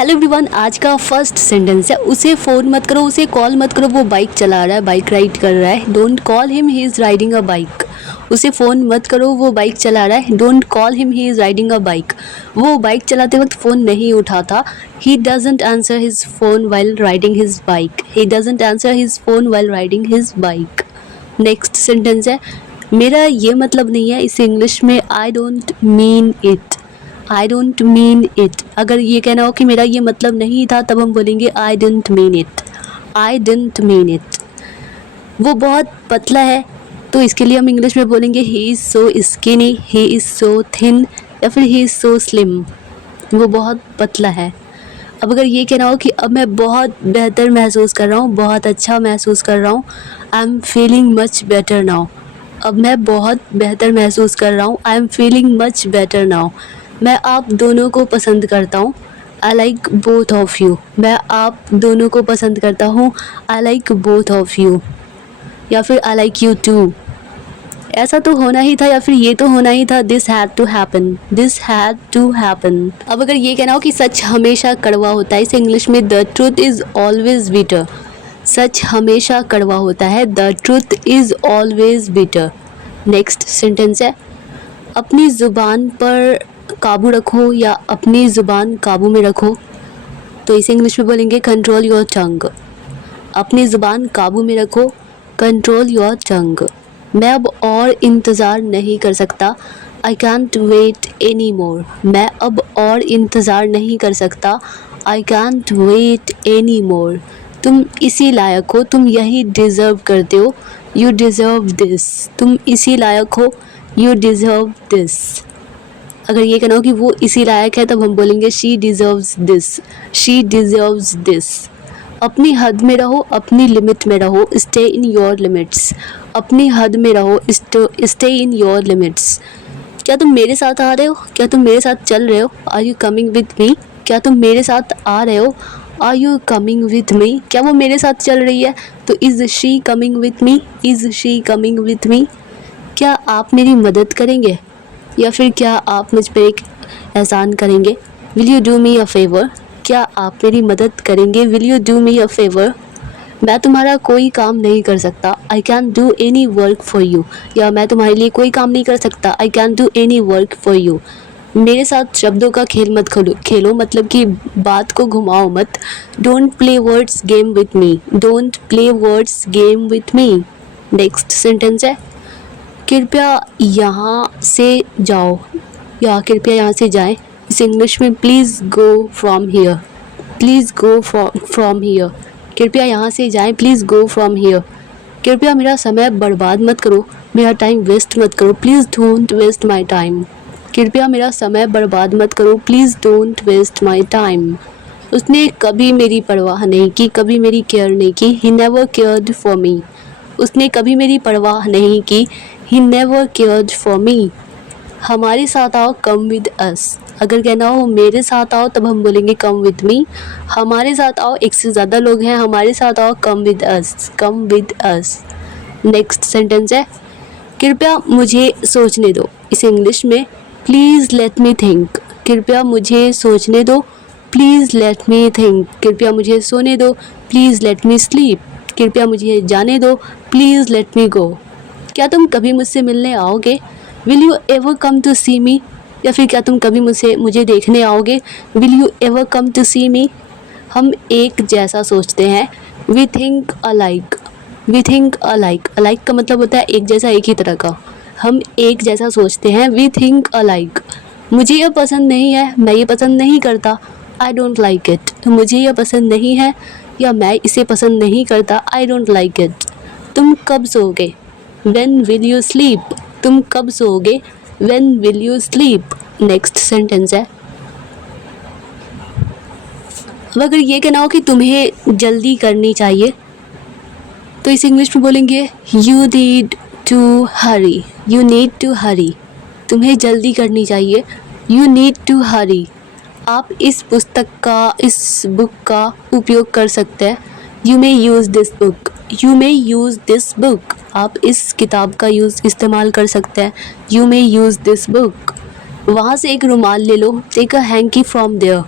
Hello everyone, आज का first sentence है उसे फ़ोन मत करो, उसे कॉल मत करो, वो बाइक चला रहा है, बाइक राइड कर रहा है। Don't call him, he is riding a bike. उसे फ़ोन मत करो, वो बाइक चला रहा है। Don't call him, he is riding a bike. वो बाइक चलाते वक्त फ़ोन नहीं उठाता। He doesn't answer his phone while riding his bike. He doesn't answer his phone while riding his bike. Next sentence है मेरा ये मतलब नहीं है, इसे इंग्लिश में I don't mean it. I don't mean it. अगर ये कहना हो कि मेरा ये मतलब नहीं था, तब हम बोलेंगे I didn't mean it. I didn't mean it. वो बहुत पतला है, तो इसके लिए हम इंग्लिश में बोलेंगे he is so skinny, he is so thin, या फिर ही इज़ सो स्लिम। वो बहुत पतला है। अब अगर ये कहना हो कि अब मैं बहुत बेहतर महसूस कर रहा हूँ, बहुत अच्छा महसूस कर रहा हूँ, I am feeling much better now. अब मैं बहुत बेहतर महसूस कर रहा हूँ, I am feeling much better now. मैं आप दोनों को पसंद करता हूँ, I like both of you. मैं आप दोनों को पसंद करता हूँ, I like both of you, या फिर आई लाइक यू टू। ऐसा तो होना ही था, या फिर ये तो होना ही था। This had to happen, this had to happen. अब अगर ये कहना हो कि सच हमेशा कड़वा होता है, इसे इंग्लिश में the truth is always bitter. सच हमेशा कड़वा होता है, the truth is always bitter. Next sentence है अपनी ज़ुबान पर काबू रखो, या अपनी ज़ुबान काबू में रखो। तो इसे इंग्लिश में बोलेंगे कंट्रोल योर टंग। अपनी ज़ुबान काबू में रखो, कंट्रोल योर टंग। मैं अब और इंतज़ार नहीं कर सकता, I can't wait any more. मैं अब और इंतज़ार नहीं कर सकता, I can't wait any more. तुम इसी लायक हो, तुम यही डिज़र्व करते हो, यू डिज़र्व दिस। तुम इसी लायक हो, यू डिज़र्व दिस। अगर ये कहना हो कि वो इसी लायक है, तब हम बोलेंगे she deserves this, she deserves this. अपनी हद में रहो, अपनी लिमिट में रहो, स्टे इन योर लिमिट्स। अपनी हद में रहो, स्टे इन योर लिमिट्स। क्या तुम मेरे साथ आ रहे हो? क्या तुम मेरे साथ चल रहे हो? Are you coming with me? क्या तुम मेरे साथ आ रहे हो? Are you coming with me? क्या वो मेरे साथ चल रही है? तो is she coming with me? Is she coming with me? क्या आप मेरी मदद करेंगे, या फिर क्या आप मुझ पर एक एहसान करेंगे? Will you do me a favour? क्या आप मेरी मदद करेंगे? Will you do me a favour? मैं तुम्हारा कोई काम नहीं कर सकता, I can do any work for you. या मैं तुम्हारे लिए कोई काम नहीं कर सकता, I can do any work for you. मेरे साथ शब्दों का खेल मत खेलो, मतलब कि बात को घुमाओ मत। Don't play words game with me, don't play words game with me. Next sentence है कृपया यहाँ से जाओ, या कृपया यहाँ से जाएं। इस इंग्लिश में please go from here. Please go from here. कृपया यहाँ से जाएं, प्लीज़ गो फ्रॉम हियर। कृपया मेरा समय बर्बाद मत करो, मेरा टाइम वेस्ट मत करो, please don't waste my time. कृपया मेरा समय बर्बाद मत करो, please don't waste my time. उसने कभी मेरी परवाह नहीं की, कभी मेरी केयर नहीं की, he never cared for me. उसने कभी मेरी परवाह नहीं की, he never cared for me. हमारे साथ आओ, कम विद अस। अगर कहना हो मेरे साथ आओ, तब हम बोलेंगे कम विद मी। हमारे साथ आओ, एक से ज़्यादा लोग हैं, हमारे साथ आओ, come with us, come with us. Next sentence है कृपया मुझे सोचने दो। इसे इंग्लिश में प्लीज़ लेट मी थिंक। कृपया मुझे सोचने दो, प्लीज़ लेट मी थिंक। कृपया मुझे सोने दो, प्लीज़ लेट मी स्लीप। कृपया मुझे जाने दो, प्लीज़ लेट मी गो। क्या तुम कभी मुझसे मिलने आओगे? Will you ever come to see me? या फिर क्या तुम कभी मुझे देखने आओगे? Will you ever come to see me? हम एक जैसा सोचते हैं, we think alike. We think alike. Alike का मतलब होता है एक जैसा, एक ही तरह का। हम एक जैसा सोचते हैं, वी थिंक अलाइक। मुझे यह पसंद नहीं है, मैं ये पसंद नहीं करता, आई डोंट लाइक इट। तो मुझे यह पसंद नहीं है, या मैं इसे पसंद नहीं करता, आई डोंट लाइक इट। तुम कब सोओगे? When will you sleep? तुम कब सोओगे? When will you sleep? Next sentence है अब अगर ये कहना हो कि तुम्हें जल्दी करनी चाहिए, तो इस इंग्लिश में बोलेंगे you need to hurry. You need to hurry. तुम्हें जल्दी करनी चाहिए, यू नीड टू हरी। आप इस बुक का उपयोग कर सकते हैं, you may use this book. You may use this book. आप इस किताब का इस्तेमाल कर सकते हैं, you may use this book. वहाँ से एक रुमाल ले लो, take a hanky from there.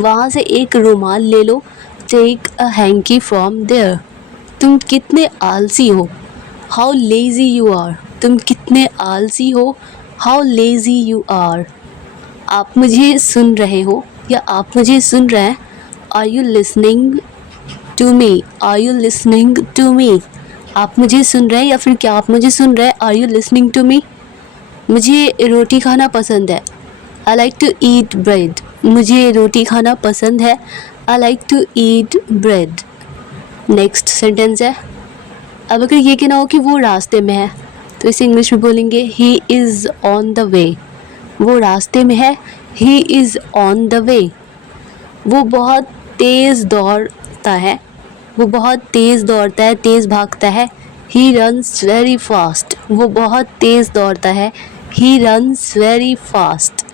वहाँ से एक रुमाल ले लो, take a hanky from there. तुम कितने आलसी हो, हाउ लेज़ी यू आर। तुम कितने आलसी हो, हाउ लेज़ी यू आर। आप मुझे सुन रहे हो या आप मुझे सुन रहे हैं, are you listening to me, are you listening to me. आप मुझे सुन रहे हैं या फिर क्या आप मुझे सुन रहे हैं, are you listening to me. मुझे रोटी खाना पसंद है, I like to eat bread. मुझे रोटी खाना पसंद है, I like to eat bread. Next sentence है, अब अगर ये कहना हो कि वो रास्ते में है, तो इसे इंग्लिश में बोलेंगे he is on the way. वो रास्ते में है, he is on the way. वो बहुत तेज़ दौड़ता है, वो बहुत तेज़ दौड़ता है, तेज़ भागता है, ही रन्स वेरी फास्ट। वो बहुत तेज़ दौड़ता है, ही रन्स वेरी फास्ट।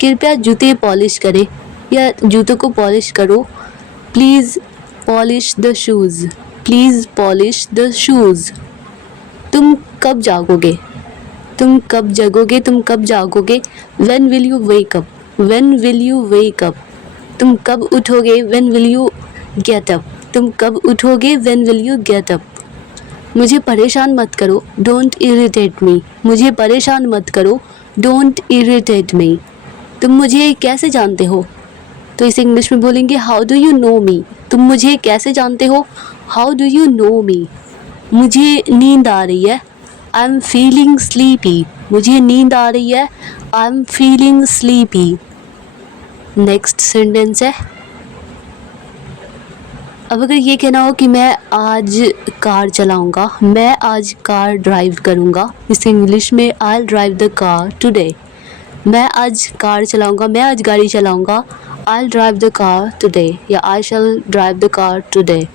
कृपया जूते पॉलिश करें या जूतों को पॉलिश करो, please polish the shoes, please polish the shoes. तुम कब जागोगे, तुम कब जगोगे, तुम कब जागोगे, when will you wake up, when will you wake up. तुम कब उठोगे, when will you get up, तुम कब उठोगे, when will you get up. मुझे परेशान मत करो, डोंट इरिटेट मी। मुझे परेशान मत करो, डोंट इरिटेट मी। तुम मुझे कैसे जानते हो, तो इसे इंग्लिश में बोलेंगे हाउ डू यू नो मी। तुम मुझे कैसे जानते हो, हाउ डू यू नो मी। मुझे नींद आ रही है, आई एम फीलिंग स्लीपी। मुझे नींद आ रही है, I am feeling sleepy. Next sentence है, अब अगर ये कहना हो कि मैं आज कार चलाऊंगा, मैं आज कार ड्राइव करूंगा, इसे इंग्लिश में I will drive the car today. मैं आज कार चलाऊंगा, मैं आज गाड़ी चलाऊंगा, I will drive the car today या आई शैल ड्राइव द कार टुडे।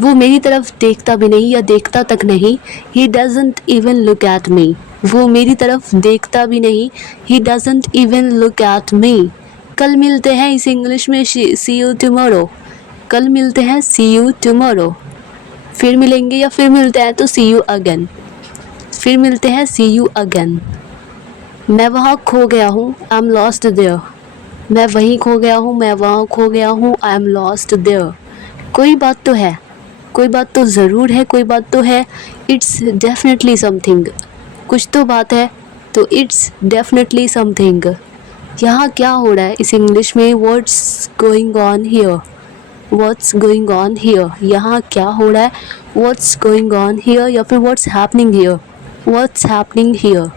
वो मेरी तरफ देखता भी नहीं या देखता तक नहीं, he doesn't even look at me. वो मेरी तरफ देखता भी नहीं, he doesn't even look at me. कल मिलते हैं, इसे इंग्लिश में सी यू टुमारो। कल मिलते हैं, सी यू टुमारो। फिर मिलेंगे या फिर मिलते हैं, तो सी यू अगेन। फिर मिलते हैं, सी यू अगेन। मैं वहाँ खो गया हूँ, आई एम लॉस्ट देयर। मैं वहीं खो गया हूँ, मैं वहाँ खो गया हूँ, आई एम लॉस्ट देयर। कोई बात तो है, कोई बात तो ज़रूर है, कोई बात तो है, इट्स डेफिनेटली समथिंग। कुछ तो बात है, तो इट्स डेफिनेटली समथिंग। यहाँ क्या हो रहा है, इस इंग्लिश में what's going on here. What's going on here, यहाँ क्या हो रहा है, व्हाट्स गोइंग ऑन हियर या फिर what's happening here, what's happening here.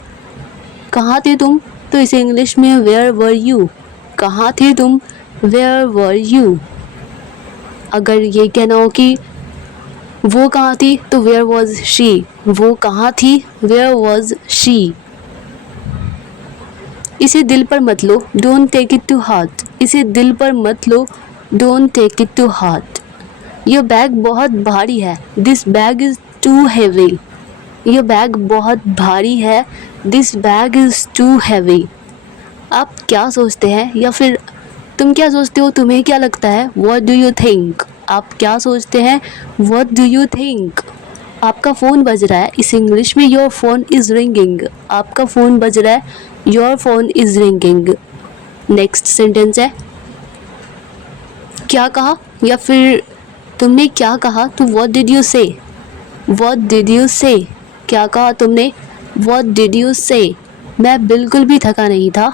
कहाँ थे तुम, तो इसे इंग्लिश में वेयर वर यू। कहाँ थे तुम, वेयर वर यू। अगर ये कहना हो कि वो कहाँ थी, तो वेयर वॉज शी। वो कहाँ थी, वेयर वॉज शी। इसे दिल पर मत लो, don't take it to heart. इसे दिल पर मत लो, don't take it to heart. यह बैग बहुत भारी है, this bag is too heavy. यह बैग बहुत भारी है, this bag is too heavy. आप क्या सोचते हैं या फिर तुम क्या सोचते हो, तुम्हें क्या लगता है, व्हाट डू यू थिंक। आप क्या सोचते हैं, व्हाट डू यू थिंक। आपका फ़ोन बज रहा है, इस इंग्लिश में योर फ़ोन इज़ रिंगिंग। आपका फ़ोन बज रहा है, your phone is ringing. Next sentence है, क्या कहा या फिर तुमने क्या कहा, तो व्हाट डिड यू से। व्हाट डिड यू से, क्या कहा तुमने, व्हाट डिड यू से। मैं बिल्कुल भी थका नहीं था,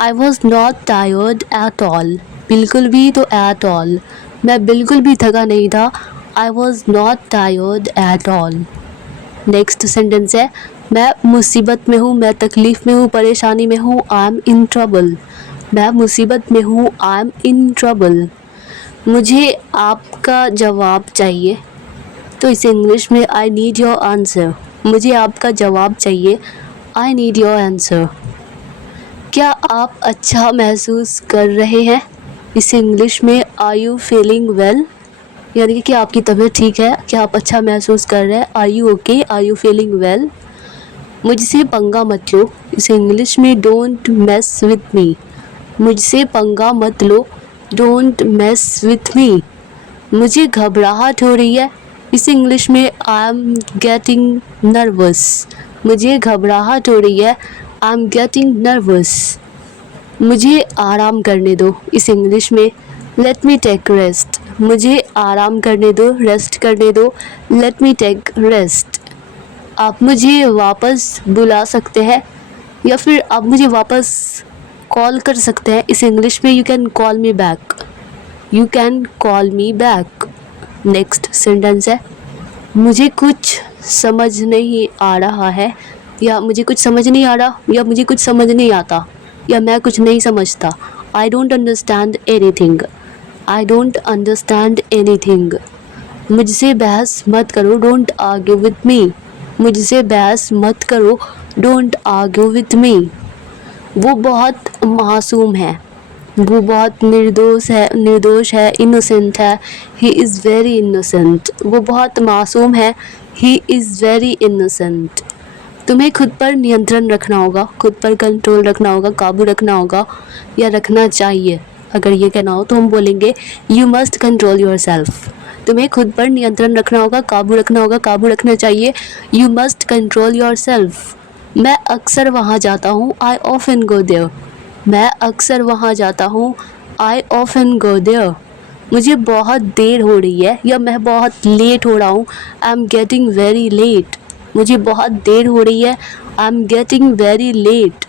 I was not tired at all. बिल्कुल भी तो एट ऑल, मैं बिल्कुल भी थका नहीं था, I was not tired at all. Next sentence है, मैं मुसीबत में हूँ, मैं तकलीफ़ में हूँ, परेशानी में हूँ, आई एम इन ट्रबल। मैं मुसीबत में हूँ, आई एम इन ट्रबल। मुझे आपका जवाब चाहिए, तो इसे इंग्लिश में आई नीड योर आंसर। मुझे आपका जवाब चाहिए, आई नीड योर आंसर। क्या आप अच्छा महसूस कर रहे हैं, इसे इंग्लिश में आर यू फीलिंग वेल। यानी कि आपकी तबीयत ठीक है, क्या आप अच्छा महसूस कर रहे हैं, are you okay, are you feeling well. मुझसे पंगा मत लो, इसे इंग्लिश में डोंट मेस विथ मी। मुझसे पंगा मत लो, डोंट मेस विथ मी। मुझे घबराहट हो रही है, इसे इंग्लिश में आई एम गेटिंग नर्वस। मुझे घबराहट हो रही है, आई एम गेटिंग नर्वस। मुझे आराम करने दो, इस इंग्लिश में लेट मी टेक रेस्ट। मुझे आराम करने दो, रेस्ट करने दो, लेट मी टेक रेस्ट। आप मुझे वापस बुला सकते हैं या फिर आप मुझे वापस कॉल कर सकते हैं, इस इंग्लिश में you can call me back. You can call me back. Next sentence है मुझे कुछ समझ नहीं आ रहा है, या मुझे कुछ समझ नहीं आ रहा, या मुझे कुछ समझ नहीं आता, या मैं कुछ नहीं समझता। I don't understand anything. I don't understand anything. मुझसे बहस मत करो, डोंट आर्ग्यू विथ मी। मुझसे बहस मत करो, डोंट आर्ग्यू विथ मी। वो बहुत मासूम है, वो बहुत निर्दोष है, इनोसेंट है। He is very innocent. वो बहुत मासूम है, ही इज़ वेरी इनोसेंट। तुम्हें खुद पर नियंत्रण रखना होगा, खुद पर कंट्रोल रखना होगा, काबू रखना होगा, या रखना चाहिए। अगर ये कहना हो तो हम बोलेंगे you must control your self. तुम्हें खुद पर नियंत्रण रखना होगा, काबू रखना होगा, काबू रखना चाहिए। You must control your self. मैं अक्सर वहाँ जाता हूँ, आई ऑफन गो देयर। मैं अक्सर वहाँ जाता हूँ, आई ऑफन गो देयर। मुझे बहुत देर हो रही है, या मैं बहुत लेट हो रहा हूँ, I am getting very late. मुझे बहुत देर हो रही है, I am getting very late.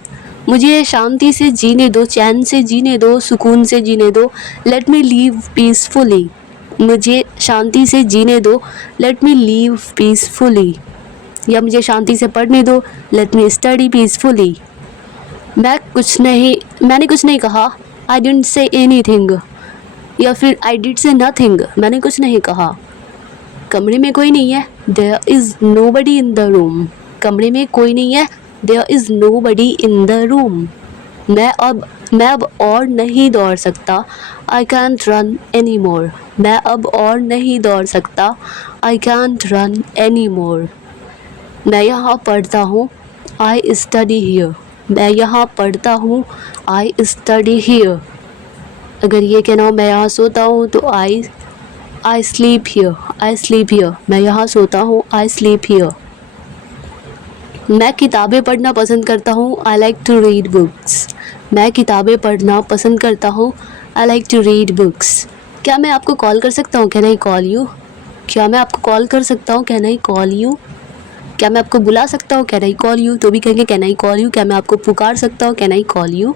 मुझे शांति से जीने दो, चैन से जीने दो, सुकून से जीने दो, लेट मी लीव पीसफुली। मुझे शांति से जीने दो, लेट मी लीव पीसफुली। या मुझे शांति से पढ़ने दो, लेट मी स्टडी पीसफुली। मैंने कुछ नहीं कहा, आई डिडंट से एनीथिंग। या फिर आई डिड से नथिंग, मैंने कुछ नहीं कहा। कमरे में कोई नहीं है, there is nobody in the room. कमरे में कोई नहीं है, there is nobody in the room. मैं अब और नहीं दौड़ सकता, I can't run any more. मैं अब और नहीं दौड़ सकता, I can't run any more. मैं यहाँ पढ़ता हूँ, आई स्टडी हियर। मैं यहाँ पढ़ता हूँ, आई स्टडी हियर। अगर ये कहना हो मैं यहाँ सोता हूँ तो I sleep here. I sleep here. मैं यहाँ सोता हूँ, आई स्लीप हियर। मैं किताबें पढ़ना पसंद करता हूँ, I like to read books. मैं किताबें पढ़ना पसंद करता हूँ, I like to read books. क्या मैं आपको कॉल कर सकता हूँ, कैन आई कॉल यू? क्या मैं आपको कॉल कर सकता हूँ, कैन आई कॉल यू? क्या मैं आपको बुला सकता हूँ, कैन आई कॉल यू? तो भी कहेंगे कैन आई कॉल यू। क्या मैं आपको पुकार सकता हूँ, कैन आई कॉल यू?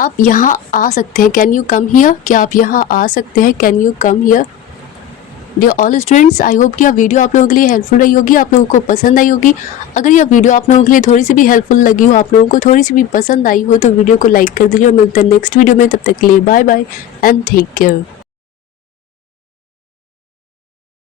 आप यहाँ आ सकते हैं, कैन यू कम हियर? क्या आप यहाँ आ सकते हैं, can you come here? Dear all students, I hope कि यह वीडियो आप लोगों के लिए हेल्पफुल रही होगी, आप लोगों को पसंद आई होगी। अगर यह वीडियो आप लोगों के लिए थोड़ी सी भी हेल्पफुल लगी हो, आप लोगों को थोड़ी सी भी पसंद आई हो, तो वीडियो को लाइक कर दीजिए और मिलते हैं नेक्स्ट वीडियो में। तब तक के लिए bye bye and take care.